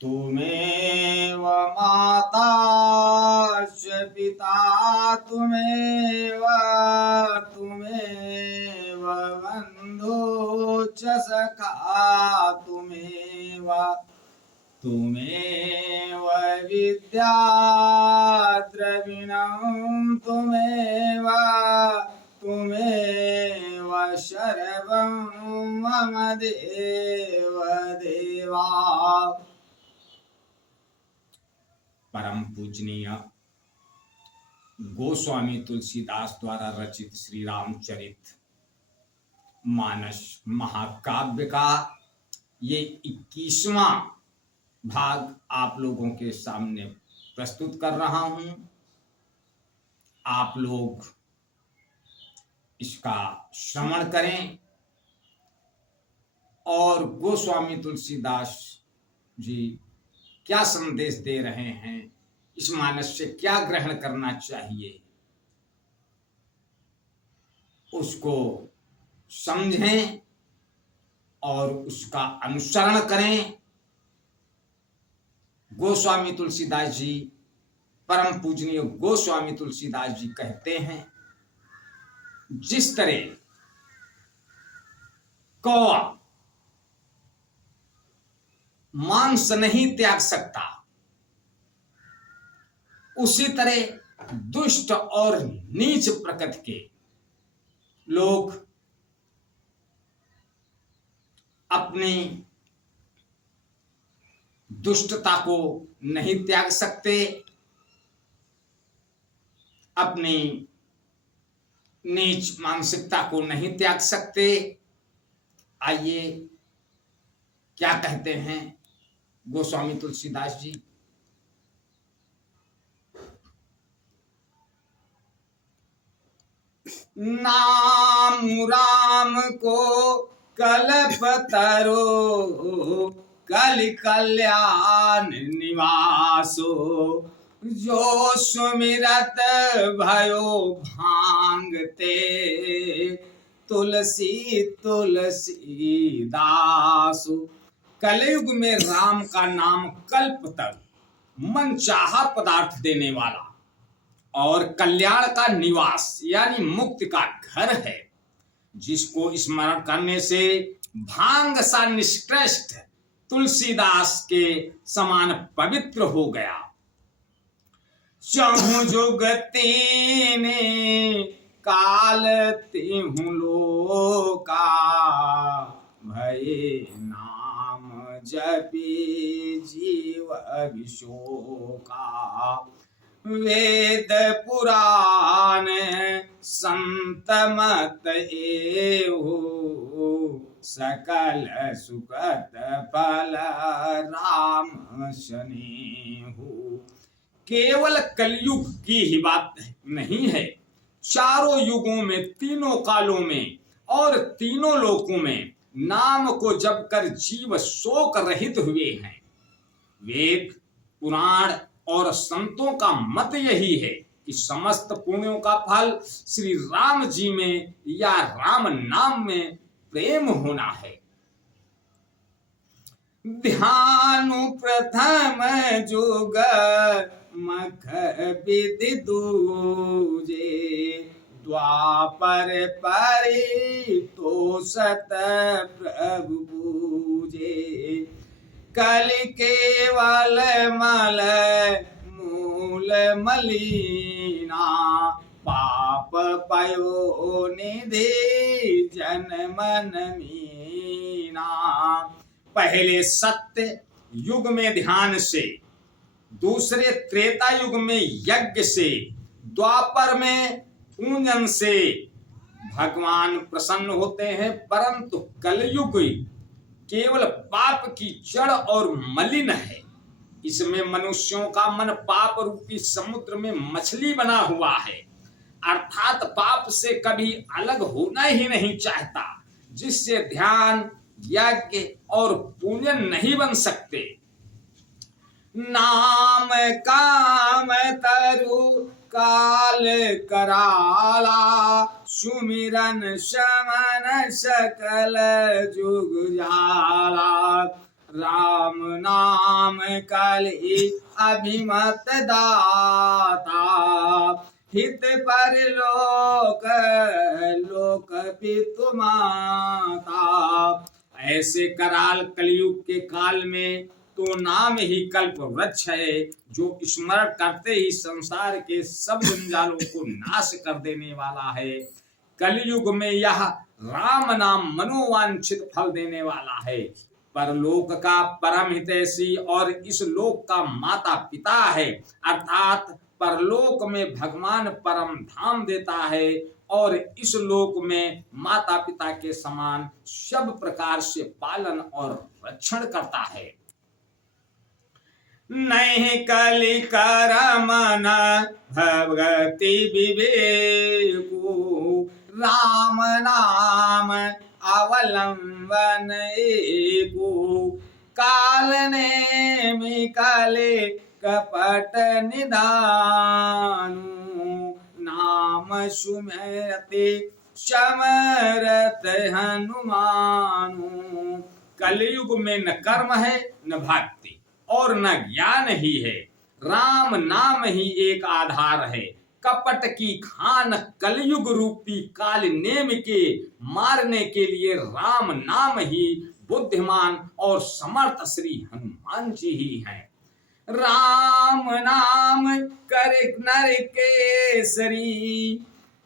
तुमेव माता च पिता तुमेव बन्धु च सखा तुमेव विद्या द्रविणं तुमेव सर्वं मम देव देवा। परम पूजनीय गोस्वामी तुलसीदास द्वारा रचित श्री रामचरित मानस महाकाव्य का ये 21वां भाग आप लोगों के सामने प्रस्तुत कर रहा हूं। आप लोग इसका श्रवण करें और गोस्वामी तुलसीदास जी क्या संदेश दे रहे हैं, इस मानस से क्या ग्रहण करना चाहिए, उसको समझें और उसका अनुसरण करें। गोस्वामी तुलसीदास जी, परम पूजनीय गोस्वामी तुलसीदास जी कहते हैं, जिस तरह कौवा मांस नहीं त्याग सकता, उसी तरह दुष्ट और नीच प्रकृति के लोग अपनी दुष्टता को नहीं त्याग सकते, अपनी नीच मानसिकता को नहीं त्याग सकते। आइए क्या कहते हैं गोस्वामी तुलसीदास जी। नाम राम को कल्पतरो कलि कल्याण निवासो, जो सुमिरत भयो भांगते तुलसी तुलसी दासु। कलयुग में राम का नाम कल्पतरु मन चाहा पदार्थ देने वाला और कल्याण का निवास यानी मुक्ति का घर है, जिसको स्मरण करने से भांग सा निष्कृष्ट तुलसीदास के समान पवित्र हो गया। चहु जुगती ने काल तिहु लोका, भये नाम जपी जीव विशोका। वेद पुराण संत मत एवो, सकल सुखत फल राम स्नेहु। केवल कलयुग की ही बात नहीं है, चारों युगों में, तीनों कालों में और तीनों लोकों में नाम को जप कर जीव शोक रहित हुए हैं। वेद पुराण और संतों का मत यही है कि समस्त पुण्यों का फल श्री राम जी में या राम नाम में प्रेम होना है। ध्यानु प्रथम जुग मख विधि दूजे, द्वापर परि तो सत प्रभु पूजे। कलि केवल मल मूल मलिना, पाप पयो निधि जन मन मीना। पहले सत्य युग में ध्यान से, दूसरे त्रेता युग में यज्ञ से, द्वापर में पूजन से भगवान प्रसन्न होते हैं, परंतु कलयुग केवल पाप की जड़ और मलिन है। इसमें मनुष्यों का मन पाप रूपी समुद्र में मछली बना हुआ है, अर्थात पाप से कभी अलग होना ही नहीं चाहता, जिससे ध्यान यज्ञ और पूजन नहीं बन सकते। नाम काम तरु काल कराला, सुमिरन शमन सकल जुग जाला। राम नाम कलि अभिमत दाता, हित पर लोक लोक पितु माता। ऐसे कराल कलयुग के काल में तो नाम ही कल्प वृक्ष है, जो स्मरण करते ही संसार के सब जंजालों को नाश कर देने वाला है। कलयुग में यह राम नाम मनोवांछित फल देने वाला है। परलोक का परम हितैषी और इस लोक का माता पिता है, अर्थात परलोक में भगवान परम धाम देता है और इस लोक में माता पिता के समान सब प्रकार से पालन और रक्षण करता है। नहीं कलि कर मन भगति विवेकु, राम नाम अवलंबन एको। काल ने काले कपट निदानु, नाम सुमरते समरत हनुमानु। कलयुग में न कर्म है न भक्ति और न ज्ञान ही है, राम नाम ही एक आधार है। कपट की खान कलयुग रूपी काल नेम के मारने के लिए राम नाम ही बुद्धिमान और समर्थ श्री हनुमान जी ही हैं। राम नाम कर नर केसरी,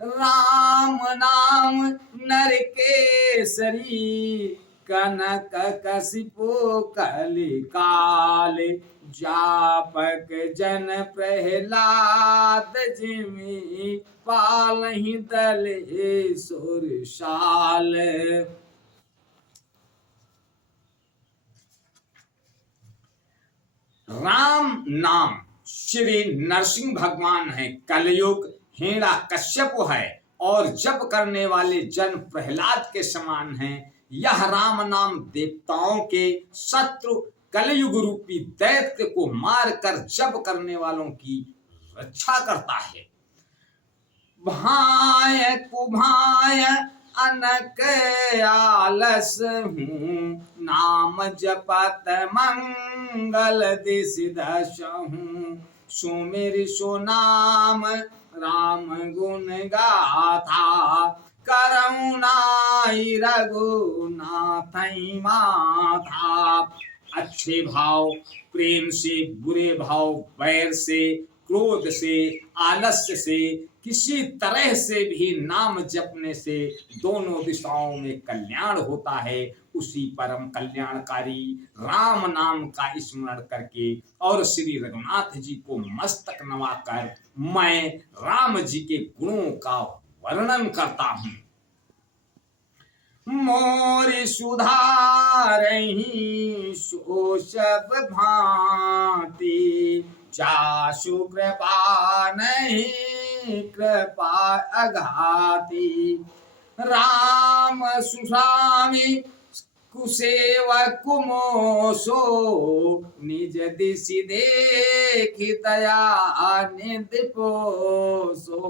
राम नाम नर केसरी। कनक कसिपो कलिकाल, जापक जन प्रहलाद जिमि। पालहि दले सुरसाल। राम नाम श्री नरसिंह भगवान है। कलयुग हेड़ा कश्यप है और जप करने वाले जन प्रहलाद के समान हैं। यह राम नाम देवताओं के शत्रु कलयुग रूपी दैत्य को मारकर जप करने वालों की रक्षा करता है। भाय कुभाय अनक आलस हूँ, नाम जपत मंगल दिस दशहूँ। सुमिर सो नाम राम गुण गाथा, करुणाई रघुनाथई माथा। अच्छे भाव प्रेम से, बुरे भाव बैर से, क्रोध से, आलस्य से, किसी तरह से भी नाम जपने से दोनों दिशाओं में कल्याण होता है। उसी परम कल्याणकारी राम नाम का स्मरण करके और श्री रघुनाथ जी को मस्तक नवाकर मैं राम जी के गुणों का वर्णन करता हूँ। मोरि सुधारहि सो सब भांति, जासु कृपा नहीं कृपा अघाती। राम सुस्वामी कुसेवक कुमोसो, निज दिशि देखि दया निधि पोसो।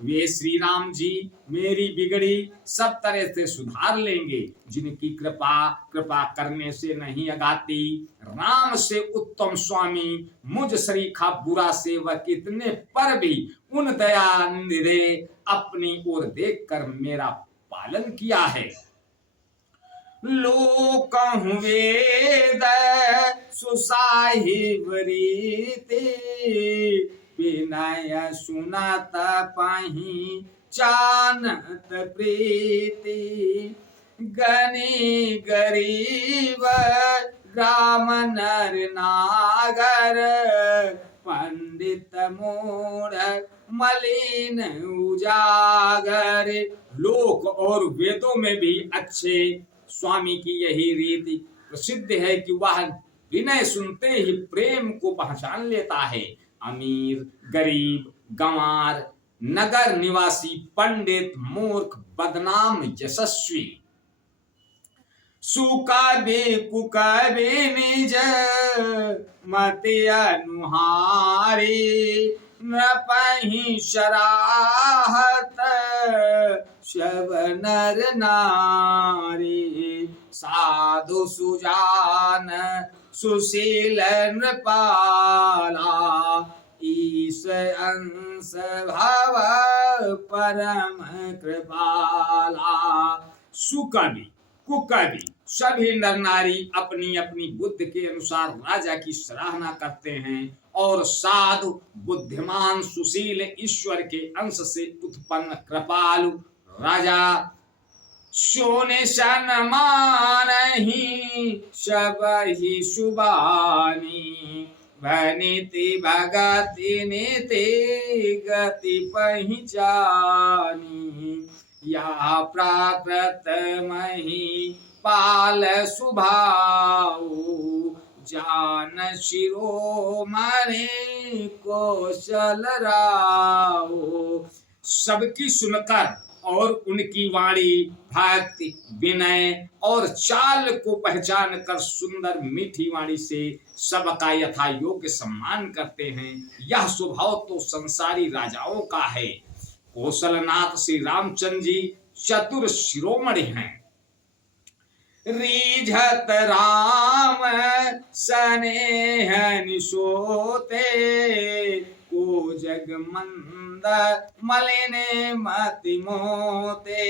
वे श्री राम जी मेरी बिगड़ी सब तरह से सुधार लेंगे, जिनकी कृपा करने से नहीं अगाती। राम से उत्तम स्वामी मुझ सरीखा बुरा सेवक इतने पर भी उन दया निधे अपनी ओर देखकर मेरा पालन किया है। लोकहु वेद सुसाहिब रीति, विनय सुनत पहि जानत प्रीति। गनी गरीब ग्राम नर नागर, पंडित मूढ़ मलिन उजागर। लोक और वेदों में भी अच्छे स्वामी की यही रीति प्रसिद्ध है कि वह विनय सुनते ही प्रेम को पहचान लेता है। अमीर, गरीब, गंवार, नगर निवासी, पंडित, मूर्ख, बदनाम, यशस्वी, सुकवि कुकवि निज मति अनुहारी नृपहि सराहत सब नर नारी साधु सुजान सुशील नृपाला ईश अंश भव परम कृपाला। सुकवि कुकवि सभी नर नारी अपनी अपनी बुद्धि के अनुसार राजा की सराहना करते हैं और साधु बुद्धिमान सुशील ईश्वर के अंश से उत्पन्न कृपालु राजा सोने सन्मान ही सब ही सुबानी भनिति भगति नीति गति पहचानी या प्राकृत मही पाल सुभाऊ जान शिरोमणि कौशल राऊ। सबकी सुनकर और उनकी वाणी भक्ति विनय और चाल को पहचान कर सुंदर मीठी वाणी से सबका यथा योग्य सम्मान करते हैं। यह स्वभाव तो संसारी राजाओं का है। कौशलनाथ श्री रामचंद्र जी चतुर शिरोमणि हैं। रीझत राम स्नेह निशोते को जग मंद मलिने मति मोते।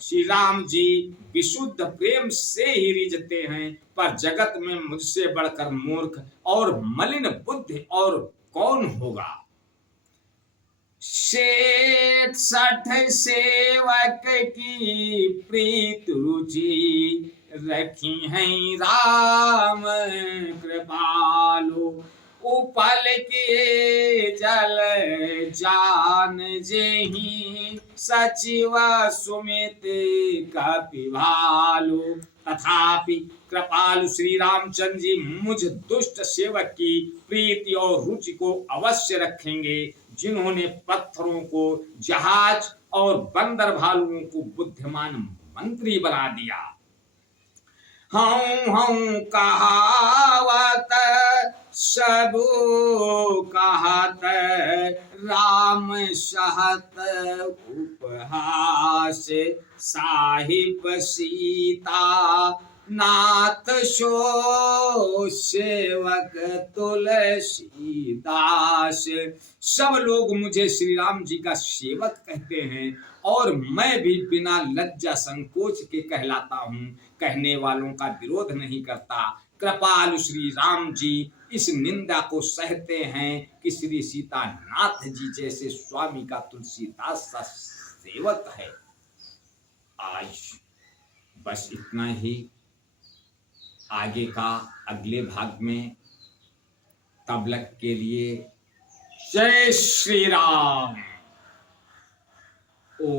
श्री राम जी विशुद्ध प्रेम से ही रिझते हैं, पर जगत में मुझसे बढ़कर मूर्ख और मलिन बुद्धि और कौन होगा। सेठ सठ सेवक की प्रीत रुचि रखी है राम कृपालु। उपल के जल जान जेहि सचिव सुमित कपिभालु। तथापि कृपालु श्री रामचंद्र जी मुझ दुष्ट सेवक की प्रीति और रुचि को अवश्य रखेंगे, जिन्होंने पत्थरों को जहाज और बंदर भालुओं को बुद्धिमान मंत्री बना दिया। हूँ हूँ कहावत सबो कहत राम सहत उपहास। साहिब सीता नाथ सो सेवक तुलसीदास। सब लोग मुझे श्री राम जी का सेवक कहते हैं और मैं भी बिना लज्जा संकोच के कहलाता हूँ। कहने वालों का विरोध नहीं करता। कृपालु श्री राम जी इस निंदा को सहते हैं कि श्री सीता नाथ जी जैसे स्वामी का तुलसीदास सा सेवक है। आज बस इतना ही। आगे का अगले भाग में तब तक के लिए जय श्री राम। ओ